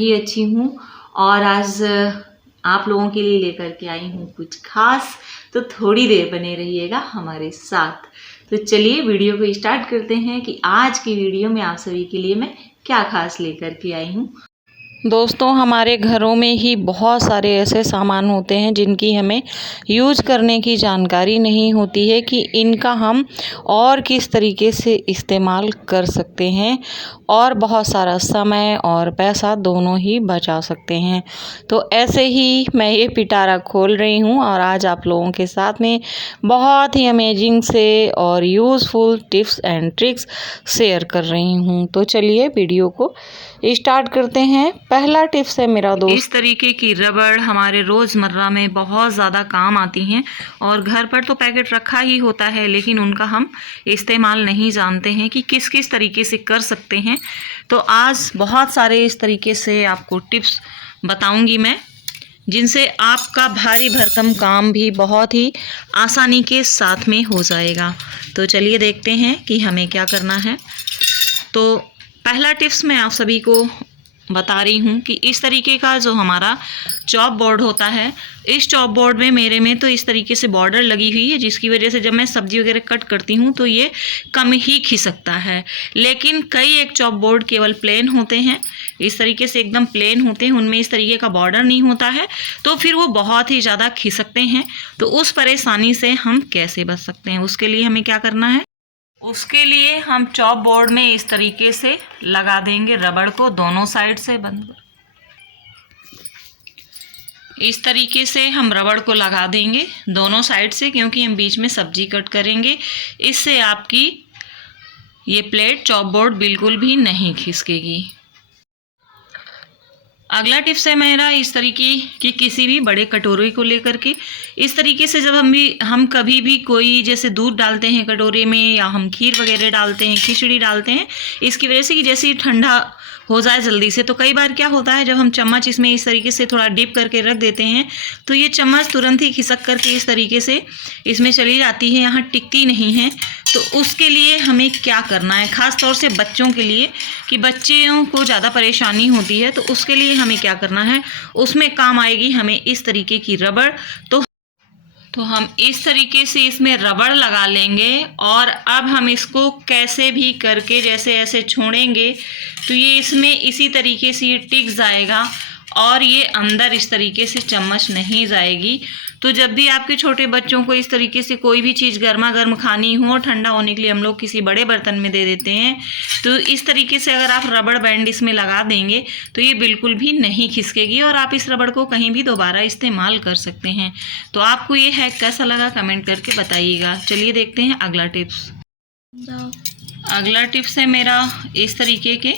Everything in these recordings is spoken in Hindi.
भी अच्छी हूँ और आज आप लोगों के लिए लेकर के आई हूँ कुछ खास। तो थोड़ी देर बने रहिएगा हमारे साथ। तो चलिए वीडियो को स्टार्ट करते हैं कि आज की वीडियो में आप सभी के लिए मैं क्या खास लेकर के आई हूँ। दोस्तों, हमारे घरों में ही बहुत सारे ऐसे सामान होते हैं जिनकी हमें यूज़ करने की जानकारी नहीं होती है कि इनका हम और किस तरीके से इस्तेमाल कर सकते हैं और बहुत सारा समय और पैसा दोनों ही बचा सकते हैं। तो ऐसे ही मैं ये पिटारा खोल रही हूँ और आज आप लोगों के साथ में बहुत ही अमेजिंग से और useful tips and tricks share कर रही हूँ। तो चलिए वीडियो को स्टार्ट करते हैं। पहला टिप्स है मेरा दोस्त, इस तरीके की रबड़ हमारे रोज़मर्रा में बहुत ज़्यादा काम आती हैं और घर पर तो पैकेट रखा ही होता है, लेकिन उनका हम इस्तेमाल नहीं जानते हैं कि किस किस तरीके से कर सकते हैं। तो आज बहुत सारे इस तरीके से आपको टिप्स बताऊंगी मैं, जिनसे आपका भारी भरकम काम भी बहुत ही आसानी के साथ में हो जाएगा। तो चलिए देखते हैं कि हमें क्या करना है। तो पहला टिप्स मैं आप सभी को बता रही हूँ कि इस तरीके का जो हमारा चॉप बोर्ड होता है, इस चॉप बोर्ड में मेरे में तो इस तरीके से बॉर्डर लगी हुई है, जिसकी वजह से जब मैं सब्जी वगैरह कट करती हूँ तो ये कम ही खिसकता है। लेकिन कई एक चॉप बोर्ड केवल प्लेन होते हैं, इस तरीके से एकदम प्लेन होते हैं, उनमें इस तरीके का बॉर्डर नहीं होता है, तो फिर वो बहुत ही ज़्यादा खिसकते हैं। तो उस परेशानी से हम कैसे बच सकते हैं, उसके लिए हमें क्या करना है। उसके लिए हम चॉप बोर्ड में इस तरीके से लगा देंगे रबड़ को दोनों साइड से। बंद इस तरीके से हम रबड़ को लगा देंगे दोनों साइड से, क्योंकि हम बीच में सब्जी कट करेंगे। इससे आपकी ये प्लेट चॉप बोर्ड बिल्कुल भी नहीं खिसकेगी। अगला टिप्स है मेरा इस तरीके की किसी भी बड़े कटोरे को लेकर के इस तरीके से जब हम कभी भी कोई जैसे दूध डालते हैं कटोरे में, या हम खीर वगैरह डालते हैं, खिचड़ी डालते हैं, इसकी वजह से कि जैसे ही ठंडा हो जाए जल्दी से, तो कई बार क्या होता है जब हम चम्मच इसमें इस तरीके से थोड़ा डिप करके रख देते हैं तो ये चम्मच तुरंत ही खिसक करके इस तरीके से इसमें चली जाती है, यहाँ टिकती नहीं है। तो उसके लिए हमें क्या करना है, ख़ास तौर से बच्चों के लिए, कि बच्चों को ज़्यादा परेशानी होती है, तो उसके लिए हमें क्या करना है, उसमें काम आएगी हमें इस तरीके की रबड़। तो हम इस तरीके से इसमें रबड़ लगा लेंगे और अब हम इसको कैसे भी करके जैसे ऐसे छोड़ेंगे तो ये इसमें इसी तरीके से ये टिक जाएगा और ये अंदर इस तरीके से चम्मच नहीं जाएगी। तो जब भी आपके छोटे बच्चों को इस तरीके से कोई भी चीज़ गर्मा गर्म खानी हो, ठंडा होने के लिए हम लोग किसी बड़े बर्तन में दे देते हैं, तो इस तरीके से अगर आप रबड़ बैंड इसमें लगा देंगे तो ये बिल्कुल भी नहीं खिसकेगी और आप इस रबड़ को कहीं भी दोबारा इस्तेमाल कर सकते हैं। तो आपको ये हैक कैसा लगा कमेंट करके बताइएगा। चलिए देखते हैं अगला टिप्स। अगला टिप्स है मेरा इस तरीके के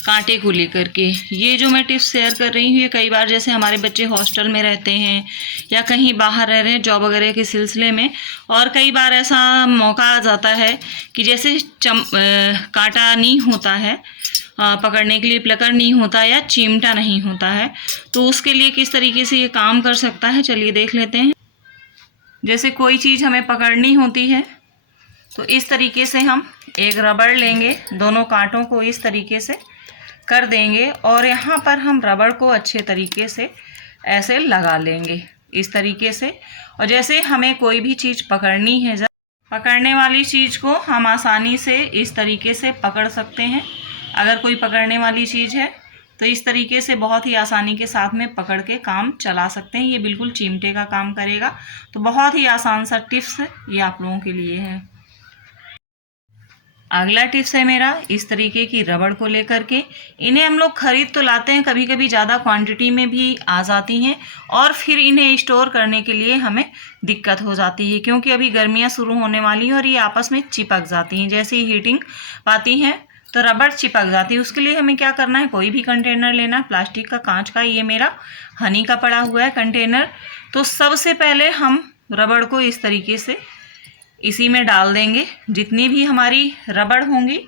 कांटे को लेकर के। ये जो मैं टिप्स शेयर कर रही हूँ, ये कई बार जैसे हमारे बच्चे हॉस्टल में रहते हैं या कहीं बाहर रह रहे हैं जॉब वगैरह के सिलसिले में, और कई बार ऐसा मौका आ जाता है कि जैसे कांटा नहीं होता है पकड़ने के लिए, प्लकर नहीं होता या चिमटा नहीं होता है, तो उसके लिए किस तरीके से ये काम कर सकता है, चलिए देख लेते हैं। जैसे कोई चीज़ हमें पकड़नी होती है तो इस तरीके से हम एक रबड़ लेंगे, दोनों कांटों को इस तरीके से कर देंगे और यहाँ पर हम रबड़ को अच्छे तरीके से ऐसे लगा लेंगे इस तरीके से। और जैसे हमें कोई भी चीज़ पकड़नी है, पकड़ने वाली चीज़ को हम आसानी से इस तरीके से पकड़ सकते हैं। अगर कोई पकड़ने वाली चीज़ है तो इस तरीके से बहुत ही आसानी के साथ में पकड़ के काम चला सकते हैं। ये बिल्कुल चिमटे का काम करेगा। तो बहुत ही आसान सा टिप्स ये आप लोगों के लिए है। अगला टिप्स है मेरा इस तरीके की रबड़ को लेकर के। इन्हें हम लोग खरीद तो लाते हैं, कभी कभी ज़्यादा क्वांटिटी में भी आ जाती हैं और फिर इन्हें स्टोर करने के लिए हमें दिक्कत हो जाती है, क्योंकि अभी गर्मियां शुरू होने वाली हैं और ये आपस में चिपक जाती हैं। जैसे ही हीटिंग पाती हैं तो रबड़ चिपक जाती है। उसके लिए हमें क्या करना है, कोई भी कंटेनर लेना है, प्लास्टिक का, कांच का। ये मेरा हनी का पड़ा हुआ है कंटेनर। तो सबसे पहले हम रबड़ को इस तरीके से इसी में डाल देंगे, जितनी भी हमारी रबड़ होंगी।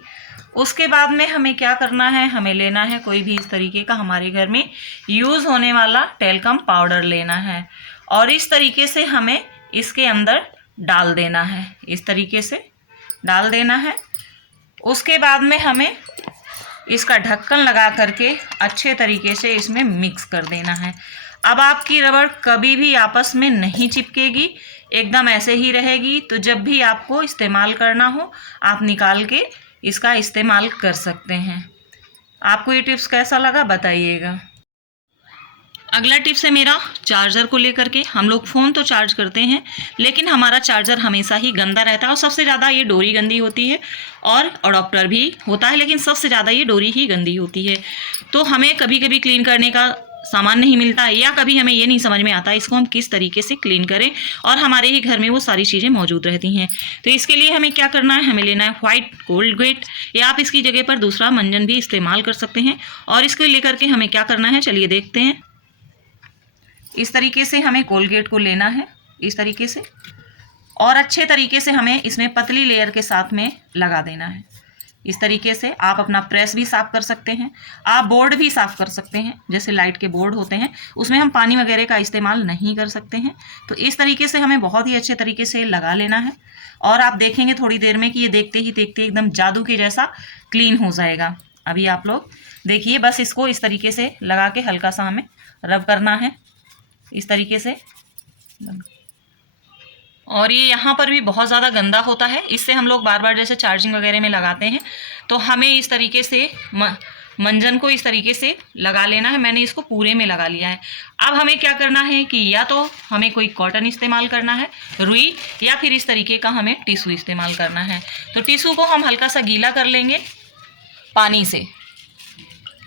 उसके बाद में हमें क्या करना है, हमें लेना है कोई भी इस तरीके का हमारे घर में यूज़ होने वाला टेल्कम पाउडर लेना है और इस तरीके से हमें इसके अंदर डाल देना है, इस तरीके से डाल देना है। उसके बाद में हमें इसका ढक्कन लगा करके अच्छे तरीके से इसमें मिक्स कर देना है। अब आपकी रबड़ कभी भी आपस में नहीं चिपकेगी, एकदम ऐसे ही रहेगी। तो जब भी आपको इस्तेमाल करना हो आप निकाल के इसका इस्तेमाल कर सकते हैं। आपको ये टिप्स कैसा लगा बताइएगा। अगला टिप्स है मेरा चार्जर को लेकर के। हम लोग फ़ोन तो चार्ज करते हैं लेकिन हमारा चार्जर हमेशा ही गंदा रहता है और सबसे ज़्यादा ये डोरी गंदी होती है और अडॉप्टर भी होता है, लेकिन सबसे ज़्यादा ये डोरी ही गंदी होती है। तो हमें कभी कभी क्लीन करने का सामान नहीं मिलता या कभी हमें ये नहीं समझ में आता इसको हम किस तरीके से क्लीन करें, और हमारे ही घर में वो सारी चीज़ें मौजूद रहती हैं। तो इसके लिए हमें क्या करना है, हमें लेना है वाइट कोलगेट या आप इसकी जगह पर दूसरा मंजन भी इस्तेमाल कर सकते हैं। और इसको लेकर के हमें क्या करना है चलिए देखते हैं। इस तरीके से हमें कोलगेट को लेना है इस तरीके से, और अच्छे तरीके से हमें इसमें पतली लेयर के साथ में लगा देना है। इस तरीके से आप अपना प्रेस भी साफ़ कर सकते हैं, आप बोर्ड भी साफ़ कर सकते हैं। जैसे लाइट के बोर्ड होते हैं उसमें हम पानी वगैरह का इस्तेमाल नहीं कर सकते हैं। तो इस तरीके से हमें बहुत ही अच्छे तरीके से लगा लेना है और आप देखेंगे थोड़ी देर में कि ये देखते ही देखते एकदम जादू के जैसा क्लीन हो जाएगा। अभी आप लोग देखिए, बस इसको इस तरीके से लगा के हल्का सा हमें रब करना है इस तरीके से। और ये यहाँ पर भी बहुत ज़्यादा गंदा होता है, इससे हम लोग बार बार जैसे चार्जिंग वगैरह में लगाते हैं तो हमें इस तरीके से मंजन को इस तरीके से लगा लेना है। मैंने इसको पूरे में लगा लिया है। अब हमें क्या करना है कि या तो हमें कोई कॉटन इस्तेमाल करना है, रुई, या फिर इस तरीके का हमें टिश्यू इस्तेमाल करना है। तो टिश्यू को हम हल्का सा गीला कर लेंगे पानी से।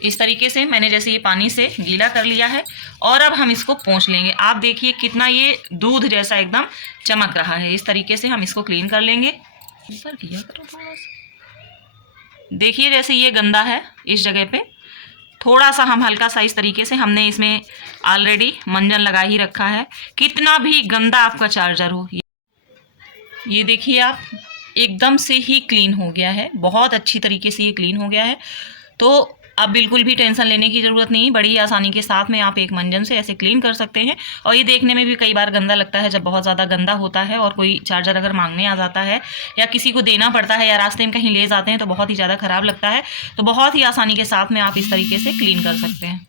इस तरीके से मैंने जैसे ये पानी से गीला कर लिया है और अब हम इसको पोंछ लेंगे। आप देखिए कितना ये दूध जैसा एकदम चमक रहा है। इस तरीके से हम इसको क्लीन कर लेंगे। ऊपर किया करो थोड़ा सा। देखिए जैसे ये गंदा है इस जगह पे थोड़ा सा हम हल्का सा इस तरीके से, हमने इसमें ऑलरेडी मंजन लगा ही रखा है। कितना भी गंदा आपका चार्जर हो, ये देखिए आप एकदम से ही क्लीन हो गया है। बहुत अच्छी तरीके से ये क्लीन हो गया है। तो अब बिल्कुल भी टेंशन लेने की ज़रूरत नहीं, बड़ी आसानी के साथ में आप एक मंजन से ऐसे क्लीन कर सकते हैं। और ये देखने में भी कई बार गंदा लगता है जब बहुत ज़्यादा गंदा होता है और कोई चार्जर अगर मांगने आ जाता है या किसी को देना पड़ता है या रास्ते में कहीं ले जाते हैं तो बहुत ही ज़्यादा ख़राब लगता है। तो बहुत ही आसानी के साथ में आप इस तरीके से क्लीन कर सकते हैं।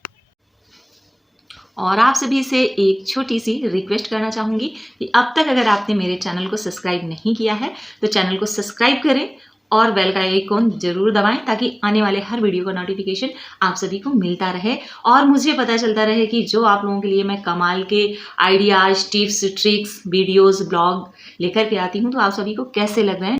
और आप सभी से एक छोटी सी रिक्वेस्ट करना चाहूँगी कि अब तक अगर आपने मेरे चैनल को सब्सक्राइब नहीं किया है तो चैनल को सब्सक्राइब करें और बेल का आइकॉन जरूर दबाएं ताकि आने वाले हर वीडियो का नोटिफिकेशन आप सभी को मिलता रहे और मुझे पता चलता रहे कि जो आप लोगों के लिए मैं कमाल के ideas, tips, tricks, videos, blog लेकर के आती हूँ तो आप सभी को कैसे लग रहे हैं।